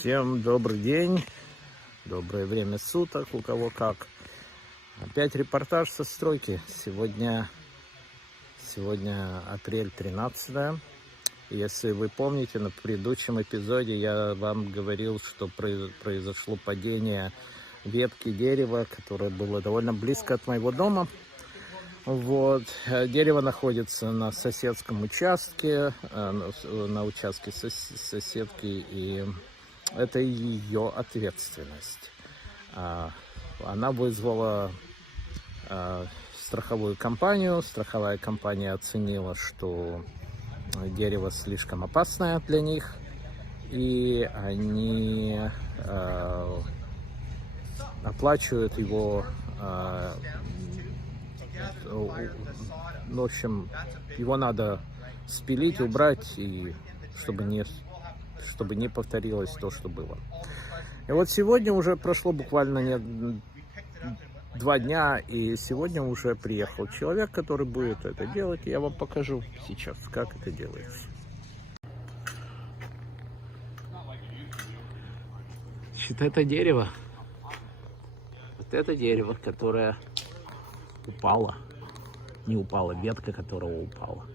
Всем добрый день, доброе время суток, у кого как. Опять репортаж со стройки. Сегодня апрель 13. Если вы помните, на предыдущем эпизоде я вам говорил, что произошло падение ветки дерева, которое было довольно близко от моего дома. Вот. Дерево находится на соседском участке, на участке соседки, и это ее ответственность. Она вызвала страховую компанию. Страховая компания оценила, что дерево слишком опасное для них, и они оплачивают его. В общем, его надо спилить, убрать, и чтобы не повторилось то, что было. И вот сегодня уже прошло буквально 2 дня, и сегодня уже приехал человек, который будет это делать. И я вам покажу сейчас, как это делается. Значит, это дерево. Вот это дерево, которое упало. Не упала, ветка которого упала,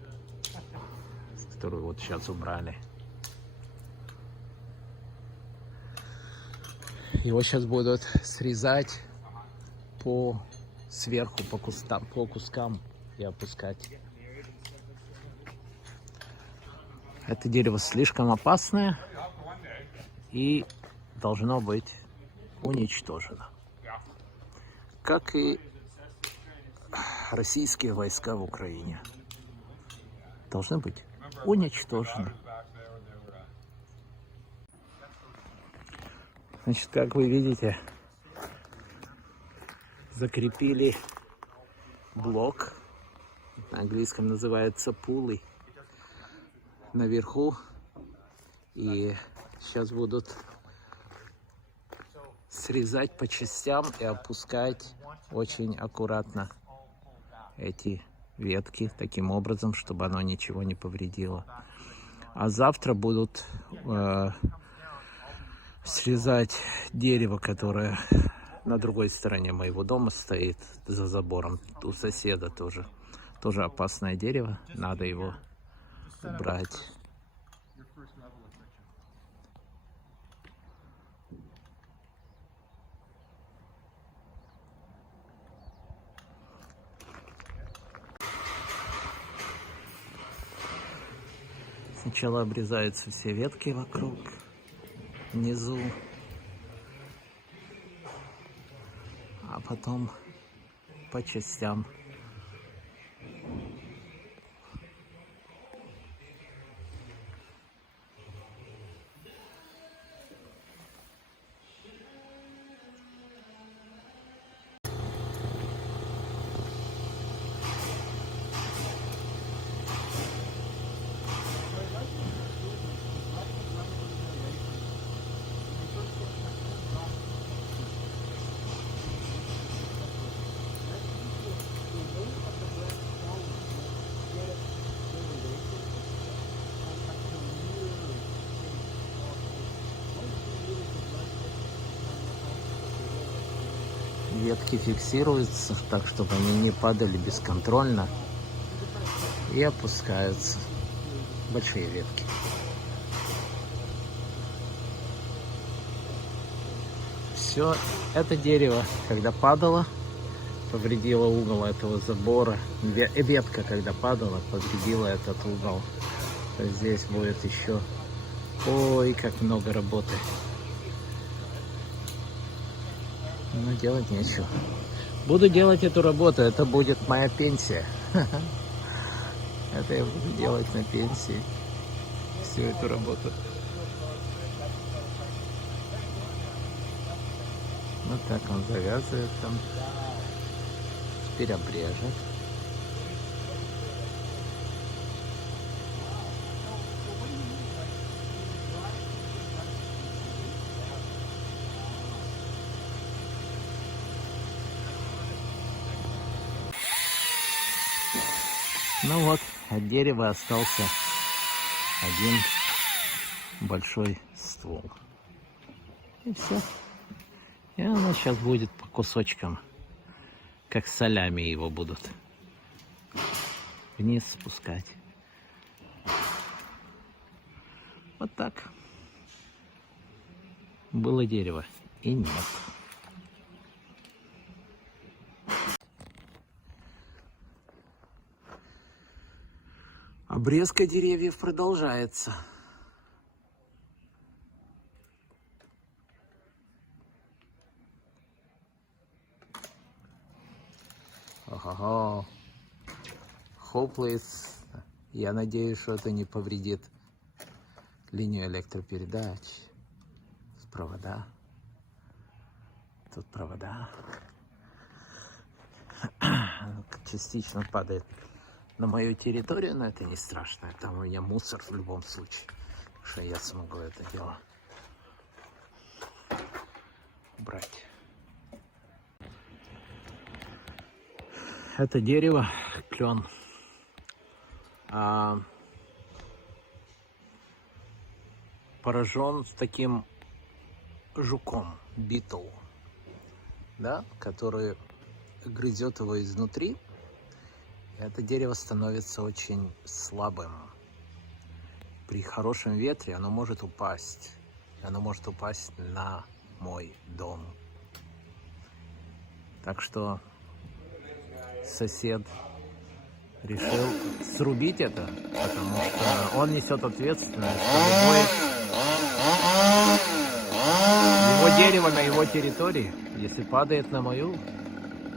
которую вот сейчас убрали. Его сейчас будут срезать сверху по кускам и опускать. Это дерево слишком опасное и должно быть уничтожено, как и российские войска в Украине должны быть уничтожены. Значит, как вы видите, закрепили блок, на английском называется пулей, наверху, и сейчас будут срезать по частям и опускать очень аккуратно эти ветки таким образом, чтобы оно ничего не повредило. А завтра будут срезать дерево, которое на другой стороне моего дома стоит, за забором. У соседа тоже опасное дерево, надо его убрать. Сначала обрезаются все ветки вокруг, внизу, а потом по частям. Ветки фиксируются так, чтобы они не падали бесконтрольно, и опускаются большие ветки. Все это дерево, когда падало, повредило угол этого забора. Ветка, когда падала, повредила этот угол. Здесь будет еще, ой, как много работы. Но делать нечего. Буду делать эту работу, это будет моя пенсия. Это я буду делать на пенсии, всю эту работу. Вот так он завязывает там. Теперь обрежет. Ну вот, от дерева остался один большой ствол. И все. И оно сейчас будет по кусочкам, как солями его будут вниз спускать. Вот так. Было дерево и нет. Обрезка деревьев продолжается. Ого-го. Хоплес. Я надеюсь, что это не повредит линию электропередач. Провода. Тут провода. Частично падает на мою территорию, но это не страшно. Там у меня мусор в любом случае. Что я смогу это дело убрать. Это дерево, клен. Поражен таким жуком, битл, да, который грызет его изнутри. И это дерево становится очень слабым. При хорошем ветре оно может упасть. И оно может упасть на мой дом. Так что сосед решил срубить это, потому что он несет ответственность, что его дерево на его территории, если падает на мою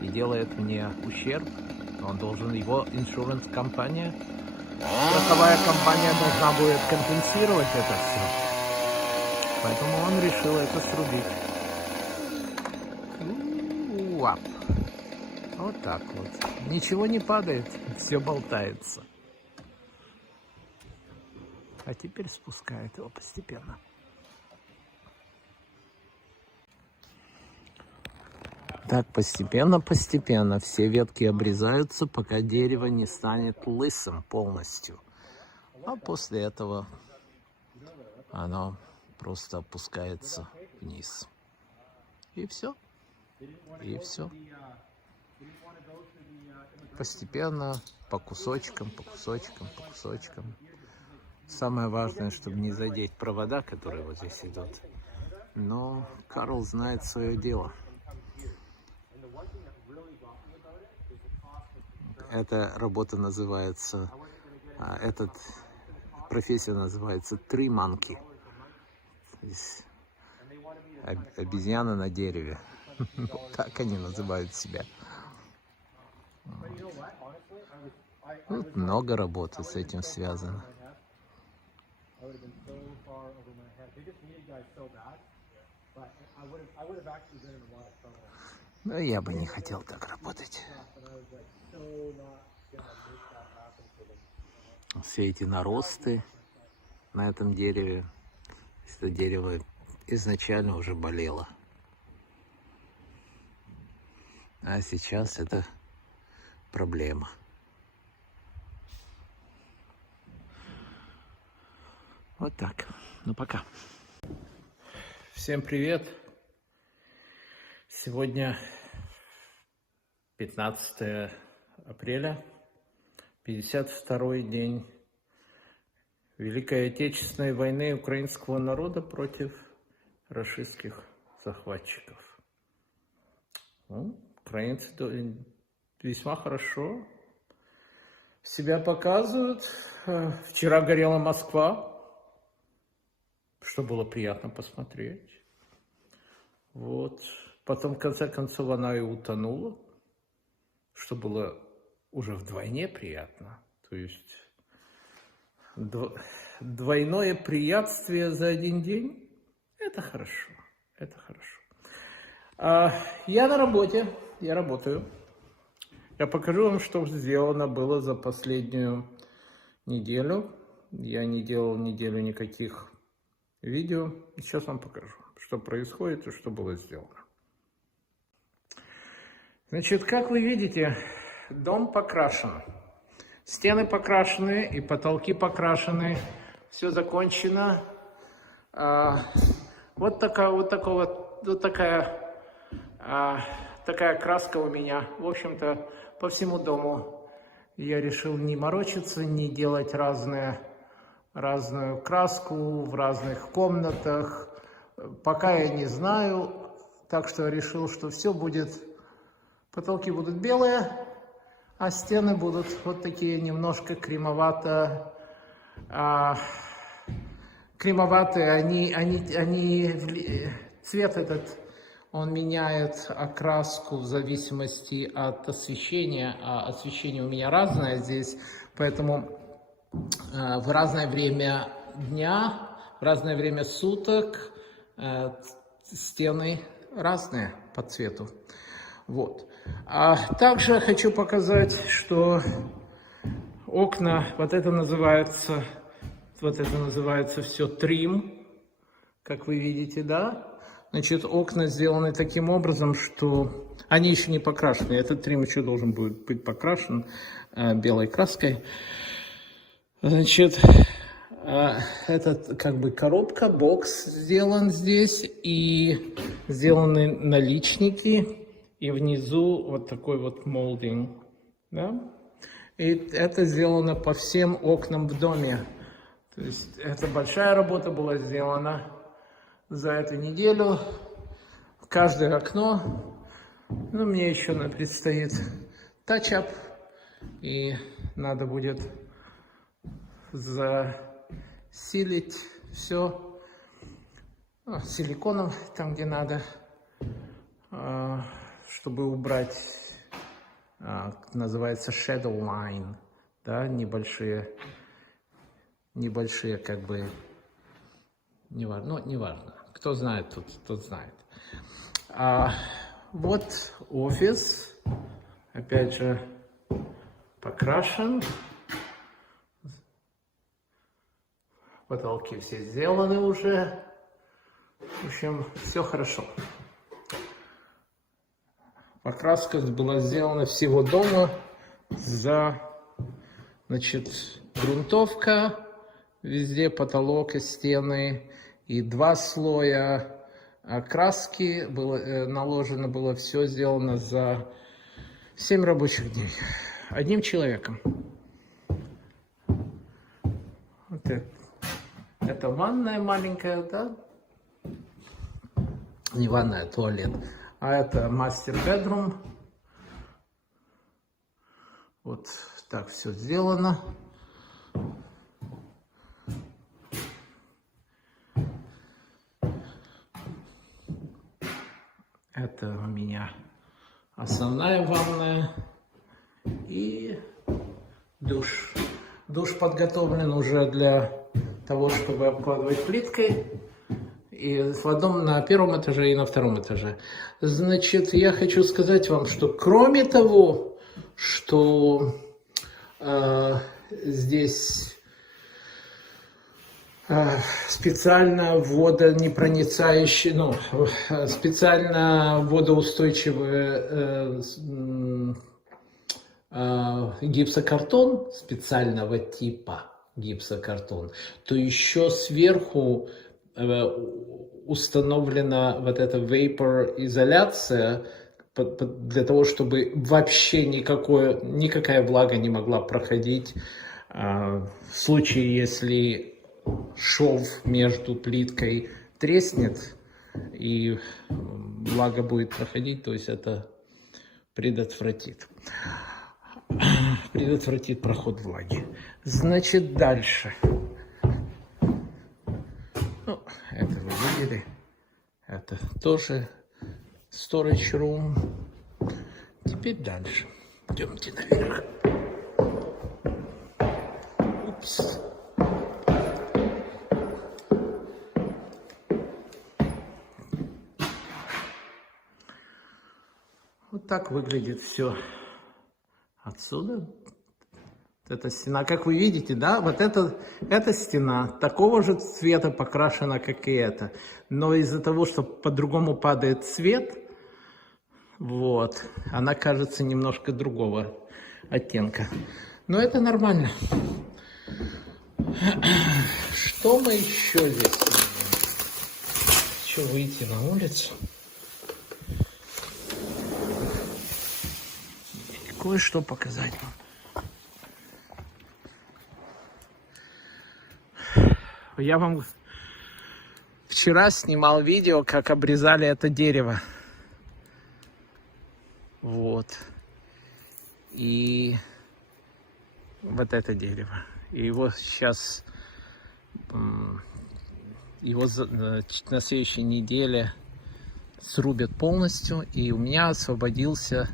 и делает мне ущерб, он должен, его иншуранс-компания, страховая компания должна будет компенсировать это все. Поэтому он решил это срубить. Уап. Вот так вот. Ничего не падает, все болтается. А теперь спускает его постепенно. Так, постепенно все ветки обрезаются, пока дерево не станет лысым полностью. А после этого оно просто опускается вниз. И все. И все. Постепенно, по кусочкам. Самое важное, чтобы не задеть провода, которые вот здесь идут. Но Карл знает свое дело. Эта работа называется, эта профессия называется tree monkey. Обезьяна на дереве. Так они называют себя. Тут много работы с этим связано. Но я бы не хотел так работать. Все эти наросты на этом дереве, это дерево изначально уже болело. А сейчас это проблема. Вот так. Ну, пока. Всем привет. Сегодня 15 апреля, 52-й день Великой Отечественной войны украинского народа против рашистских захватчиков. Ну, украинцы весьма хорошо себя показывают. Вчера горела Москва, что было приятно посмотреть. Вот. Потом, в конце концов, она и утонула, что было уже вдвойне приятно. То есть двойное приятствие за один день – это хорошо. Это хорошо. Я на работе, я работаю. Я покажу вам, что сделано было за последнюю неделю. Я не делал неделю никаких видео. И сейчас вам покажу, что происходит и что было сделано. Значит, как вы видите, дом покрашен. Стены покрашены и потолки покрашены. Все закончено. такая краска у меня. В общем-то, по всему дому я решил не морочиться, не делать разную краску в разных комнатах. Пока я не знаю, так что решил, что все будет, потолки будут белые, а стены будут вот такие немножко кремоватые. Цвет этот, он меняет окраску в зависимости от освещения, а освещение у меня разное здесь, поэтому в разное время дня, в разное время суток стены разные по цвету. Вот. А также хочу показать, что окна, вот это называется все трим, как вы видите, да? Значит, окна сделаны таким образом, что они еще не покрашены. Этот трим еще должен будет быть покрашен белой краской. Значит, это как бы коробка, бокс сделан здесь, и сделаны наличники, и внизу вот такой вот молдинг, да? И это сделано по всем окнам в доме. То есть это большая работа была сделана за эту неделю. Каждое окно. Ну, мне еще предстоит тачап. И надо будет засилить все силиконом, там где надо, чтобы убрать, называется shadow line, да, небольшие как бы, неважно. Кто знает, тот знает. Вот офис, опять же, покрашен. Потолки все сделаны уже. В общем, все хорошо. Покраска была сделана всего дома значит, грунтовка, везде потолок и стены, и 2 слоя краски наложено было, все сделано за 7 рабочих дней. Одним человеком. Вот это ванная маленькая, да? Не ванная, а туалет. А это мастер-бедрум. Вот так все сделано. Это у меня основная ванная и душ. Душ подготовлен уже для того, чтобы обкладывать плиткой. И на 1-м этаже и на 2-м этаже. Значит, я хочу сказать вам, что кроме того, что здесь специально водонепроницающие, специально водоустойчивый гипсокартон специального типа гипсокартон, то еще сверху установлена вот эта vapor-изоляция для того, чтобы вообще никакая влага не могла проходить в случае, если шов между плиткой треснет и влага будет проходить, то есть это предотвратит проход влаги. Значит, дальше. Это вы видели. Это тоже storage room. Теперь дальше. Идемте наверх. Упс. Вот так выглядит все отсюда. Эта стена, как вы видите, да, вот эта стена такого же цвета покрашена, как и эта. Но из-за того, что по-другому падает цвет, вот, она кажется немножко другого оттенка. Но это нормально. Что мы еще здесь хочу выйти на улицу. Кое-что показать вам. Я вам вчера снимал видео, как обрезали это дерево. Вот. И вот это дерево. И его сейчас, его на следующей неделе срубят полностью, и у меня освободился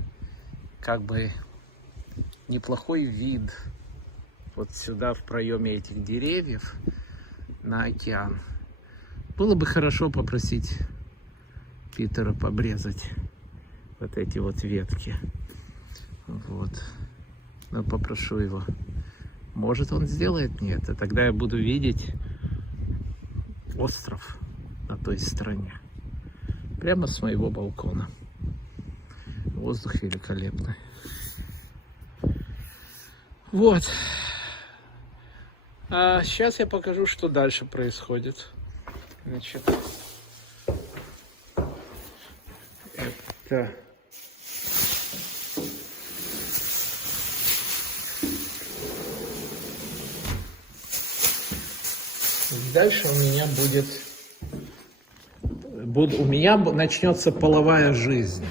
как бы неплохой вид вот сюда в проеме этих деревьев на океан. Было бы хорошо попросить Питера обрезать вот эти вот ветки. Вот. Но попрошу его. Может, он сделает мне это. Тогда я буду видеть остров на той стороне. Прямо с моего балкона. Воздух великолепный. Вот. А сейчас я покажу, что дальше происходит. Значит, это дальше у меня начнется половая жизнь,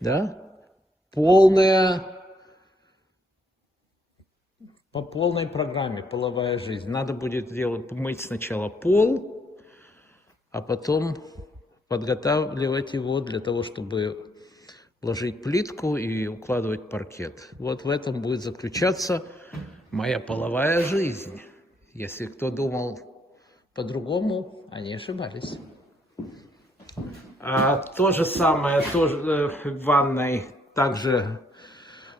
да, полная, по полной программе половая жизнь. Надо будет помыть сначала пол, а потом подготавливать его для того, чтобы ложить плитку и укладывать паркет. Вот в этом будет заключаться моя половая жизнь. Если кто думал по-другому, они ошибались. То же самое, тоже в ванной также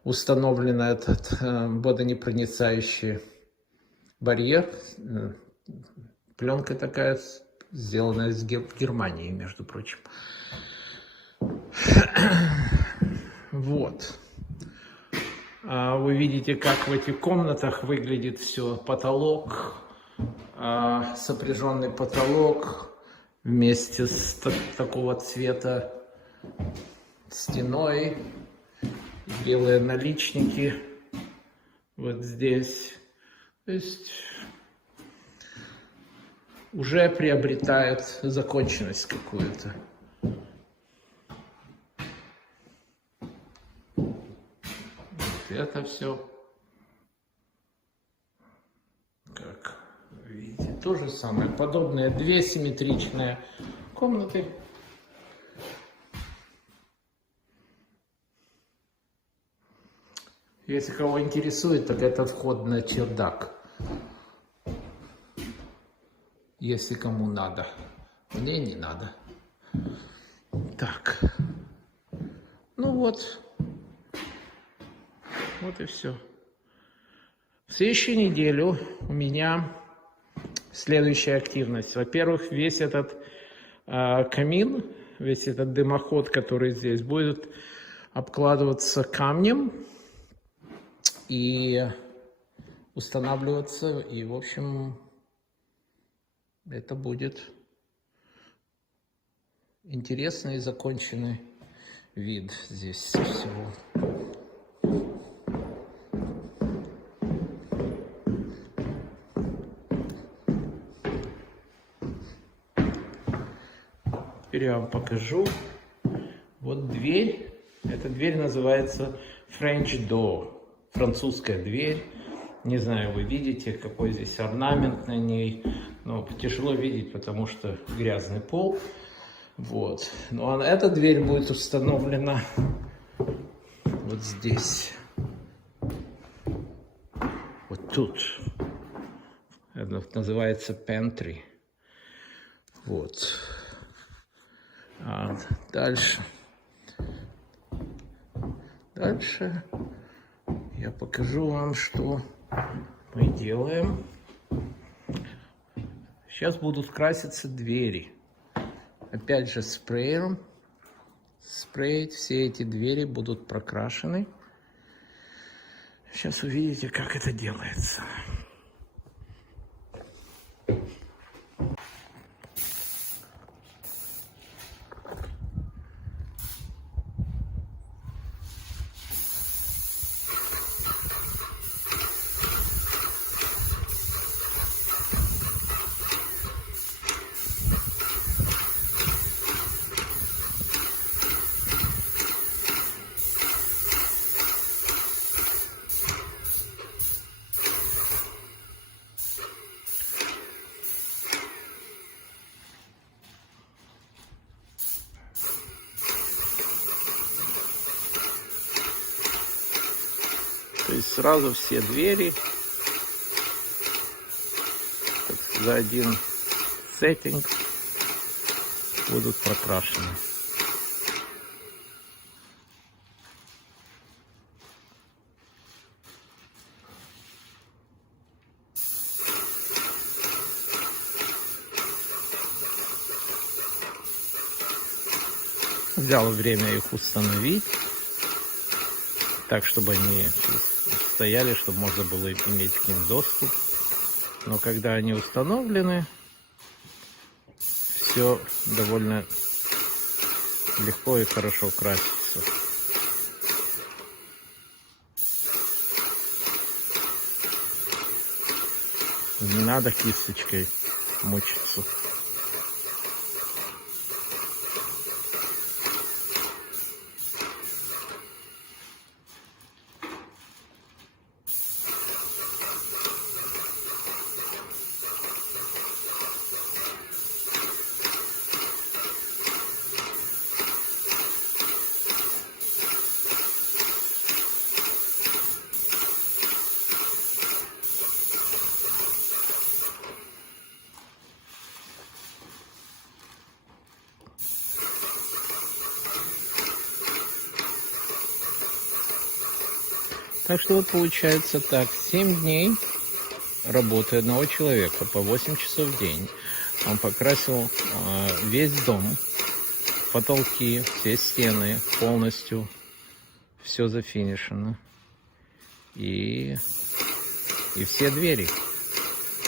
установлен этот водонепроницающий барьер. Пленка такая, сделанная в Германии, между прочим. Вот. Вы видите, как в этих комнатах выглядит все. Потолок, сопряженный потолок вместе с такого цвета стеной, белые наличники вот здесь. То есть уже приобретает законченность какую-то. Вот это все, как видите, то же самое, подобные две симметричные комнаты. Если кого интересует, так это вход на чердак. Если кому надо. Мне не надо. Так. Ну вот. Вот и все. В следующую неделю у меня следующая активность. Во-первых, весь этот камин, весь этот дымоход, который здесь будет обкладываться камнем и устанавливаться. И, в общем, это будет интересный и законченный вид здесь всего. Теперь я вам покажу. Вот дверь. Эта дверь называется French Door. Французская дверь. Не знаю, вы видите, какой здесь орнамент на ней. Но тяжело видеть, потому что грязный пол. Вот. Ну а эта дверь будет установлена вот здесь. Вот тут. Это называется pantry. Вот. А дальше я покажу вам, что мы делаем. Сейчас будут краситься двери. Опять же спреем. Спреять. Все эти двери будут прокрашены. Сейчас увидите, как это делается. есть сразу все двери за один сеттинг будут прокрашены. Взял время их установить, так, чтобы они стояли, чтобы можно было иметь к ним доступ. Но когда они установлены, все довольно легко и хорошо красится. Не надо кисточкой мучиться. Так что вот получается так, 7 дней работы одного человека по 8 часов в день. Он покрасил весь дом, потолки, все стены полностью, все зафинишено. И все двери.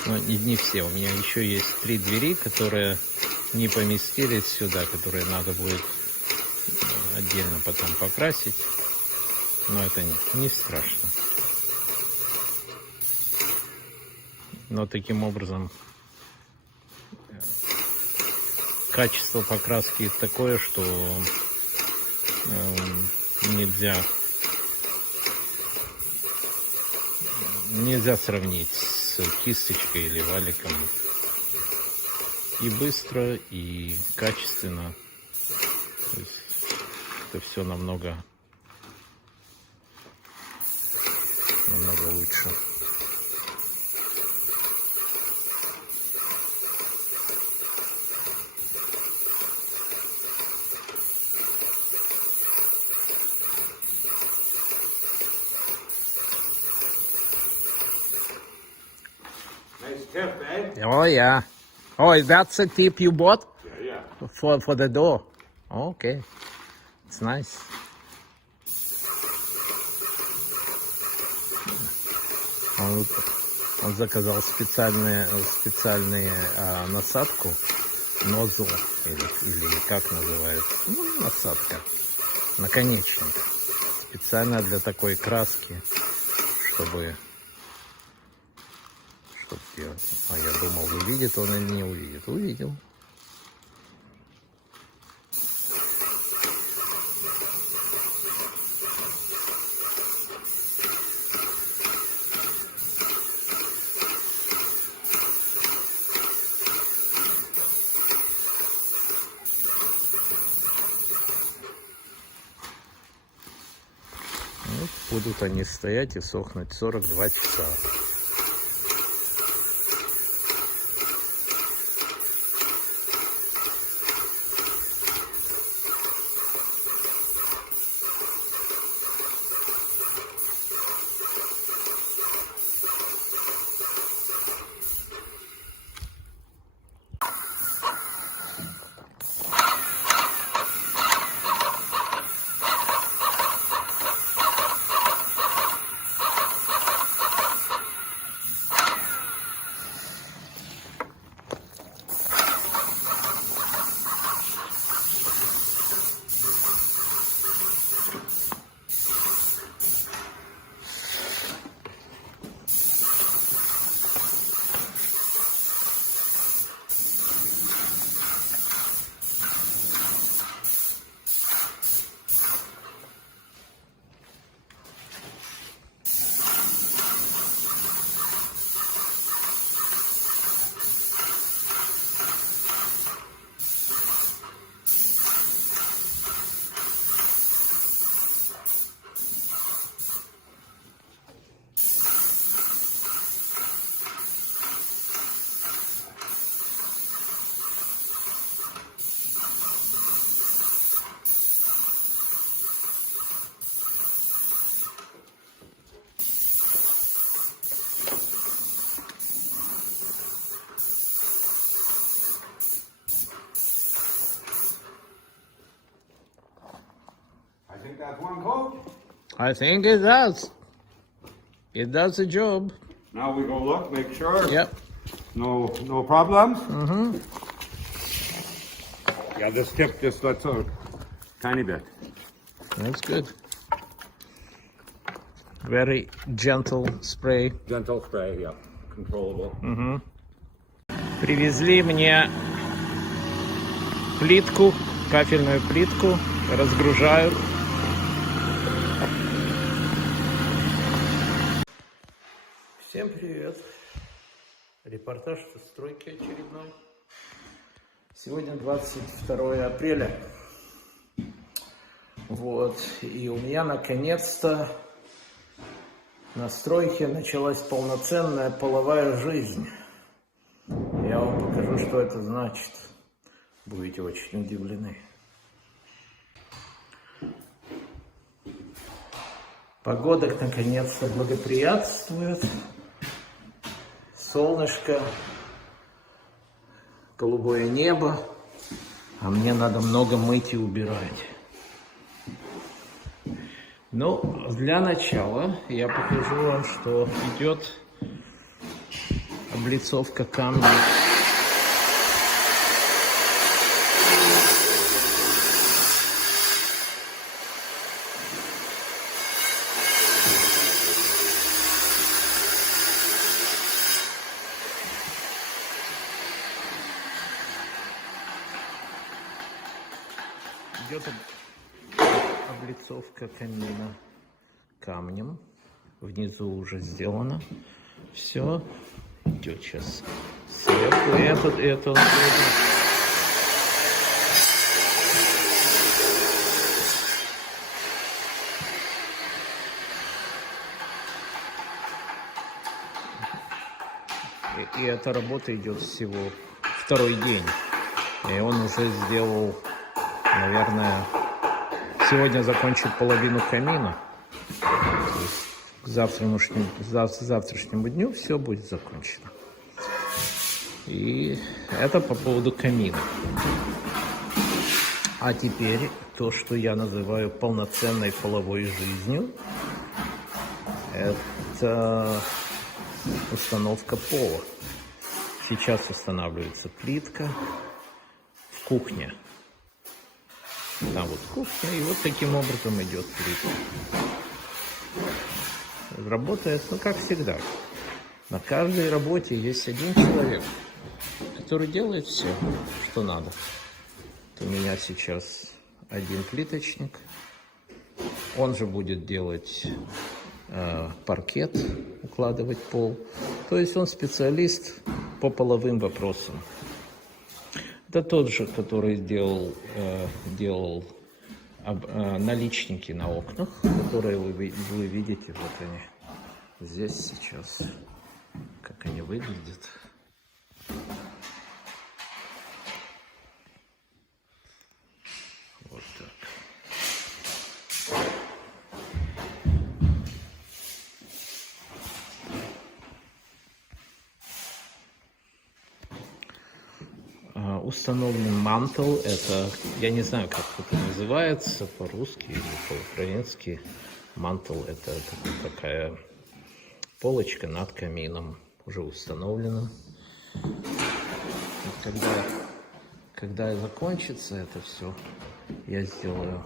Ну, не все, у меня еще есть 3 двери, которые не поместились сюда, которые надо будет отдельно потом покрасить. Но это не страшно. Но таким образом качество покраски такое, что нельзя сравнить с кисточкой или валиком. И быстро, и качественно. То есть это все намного лучше. Nice tip, eh? Oh yeah. Oh, that's a tip you bought Yeah. for the door. Okay, it's nice. Он заказал специальную насадку, нозу, или как называется, ну, насадка, наконечник, специально для такой краски, чтобы делать. А я думал, увидит он или не увидит. Увидел. Вот будут они стоять и сохнуть 42 часа. That's one coat. I think it does. It does the job. Now we go look, make sure. Yep. No problems. Mm-hmm. Yeah, this tip just lets out a tiny bit. That's good. Very gentle spray. Gentle spray, yeah, controllable. Привезли мне плитку, кафельную плитку, разгружают. Всем привет. Репортаж со стройки очередной. Сегодня 22 апреля. Вот. И у меня наконец-то на стройке началась полноценная половая жизнь. Я вам покажу, что это значит. Будете очень удивлены. Погода наконец-то благоприятствует. Солнышко, голубое небо, а мне надо много мыть и убирать. Ну, для начала я покажу вам, что идет облицовка камня. Идет облицовка камина камнем. Внизу уже сделано. Все. Идет сейчас сверху. Это. И эта работа идет всего второй день. И он уже сделал, наверное, сегодня закончит половину камина. К завтрашнему дню все будет закончено. И это по поводу камина. А теперь то, что я называю полноценной половой жизнью, это установка пола. Сейчас устанавливается плитка в кухне. Там вот кухня, и вот таким образом идет плитка. Работает, ну, как всегда. На каждой работе есть один человек, который делает все, что надо. Вот у меня сейчас один плиточник. Он же будет делать паркет, укладывать пол. То есть он специалист по половым вопросам. Это тот же, который делал наличники на окнах, которые вы видите. Вот они здесь сейчас, как они выглядят. Вот так. Установлен мантел, это, я не знаю, как это называется по-русски или по-украински. Мантел — это такая полочка над камином, уже установлена. И когда закончится это все, я сделаю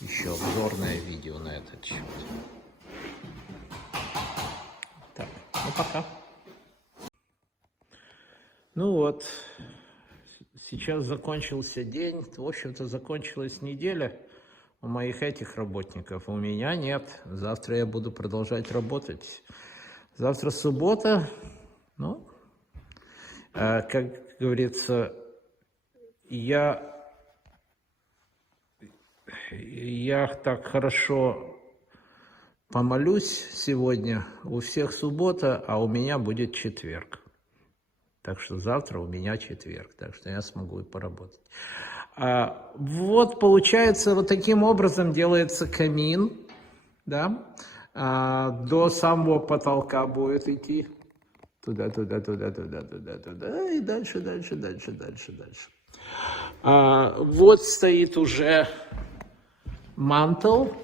еще обзорное видео на этот счет. Так, ну пока. Ну вот. Сейчас закончился день, в общем-то закончилась неделя у моих этих работников. У меня нет. Завтра я буду продолжать работать. Завтра суббота. Ну, как говорится, я так хорошо помолюсь сегодня. У всех суббота, а у меня будет четверг. Так что завтра у меня четверг, так что я смогу и поработать. Вот получается, вот таким образом делается камин, да, до самого потолка будет идти. Туда, и дальше. Вот стоит уже мантел,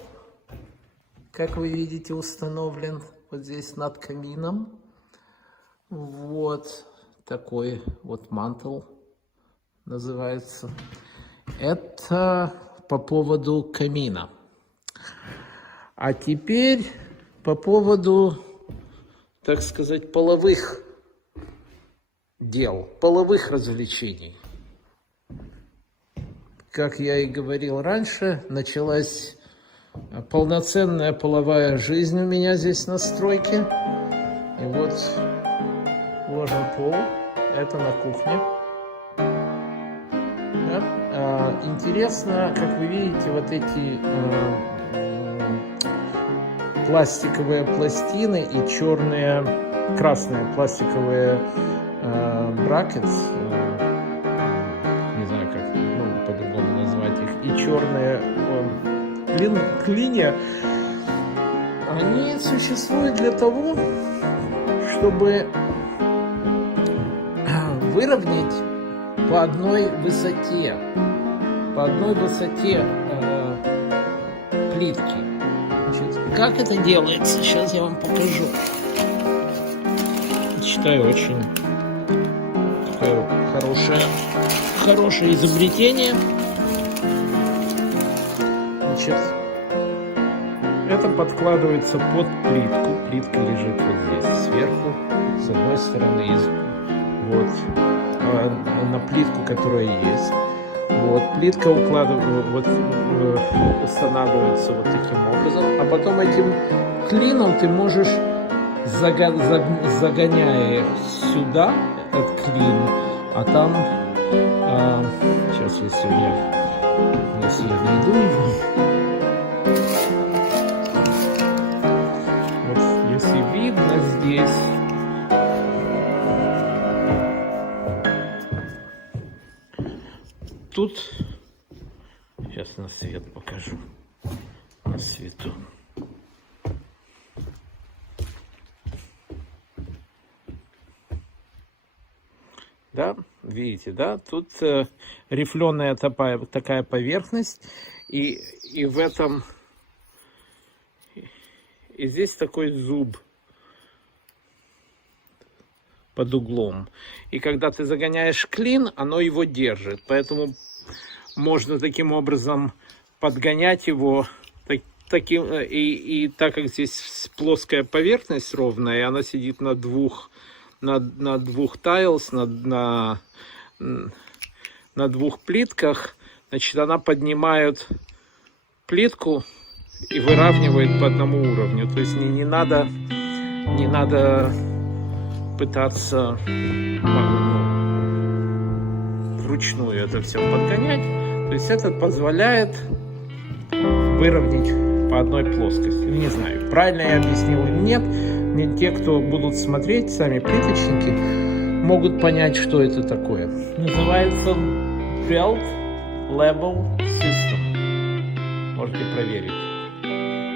как вы видите, установлен вот здесь над камином. Вот такой вот мантел называется. Это по поводу камина. А теперь по поводу, так сказать, половых дел, половых развлечений. Как я и говорил раньше, началась полноценная половая жизнь у меня здесь на стройке. И вот ложен пол, это на кухне. Да? Интересно, как вы видите, вот эти пластиковые пластины и черные, красные пластиковые бракетс, не знаю, как по-другому назвать их, и черные клинья, они существуют для того, чтобы выровнять по одной высоте плитки. Значит, как это делается, сейчас я вам покажу. Считаю, очень такое хорошее изобретение. Значит, это подкладывается под плитку. Плитка лежит вот здесь сверху, с одной стороны, вот на плитку, которая есть. Вот плитка устанавливается вот таким образом, а потом этим клином ты можешь, загоняя сюда этот клин, а там сейчас, если я найду его, вот если видно здесь, тут сейчас на свет покажу, на свету. Да, видите, да, тут рифленая такая поверхность, и в этом, и здесь такой зуб под углом. И когда ты загоняешь клин, оно его держит, поэтому можно таким образом подгонять его таким, и так как здесь плоская поверхность ровная, и она сидит на двух тайлс, на двух плитках, значит, она поднимает плитку и выравнивает по одному уровню. То есть не надо пытаться вручную это все подгонять. То есть это позволяет выровнять по одной плоскости. Не знаю, правильно я объяснил или нет. Те, кто будут смотреть, сами плиточники, могут понять, что это такое. Называется Belt Level System. Можете проверить.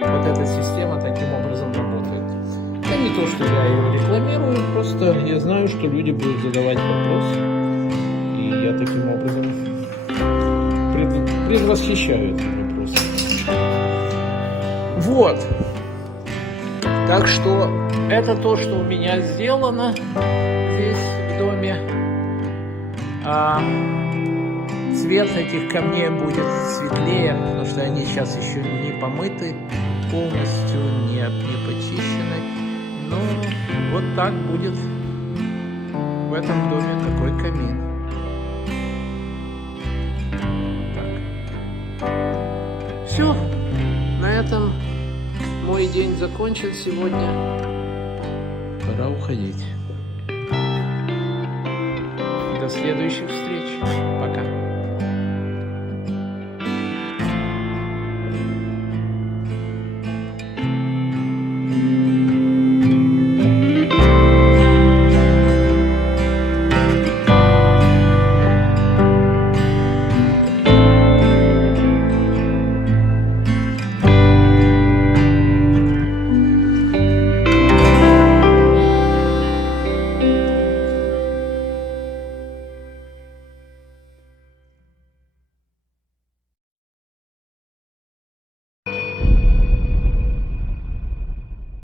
Вот эта система таким образом работает. Это не то, что я ее рекламирую, просто я знаю, что люди будут задавать вопросы. И я таким образом предвосхищаю этот вопрос. Вот. Так что это то, что у меня сделано здесь в доме. Цвет этих камней будет светлее, потому что они сейчас еще не помыты полностью, не почищены. Но вот так будет в этом доме такой камин. Так. Все. На этом мой день закончен сегодня. Пора уходить. До следующих встреч. Пока.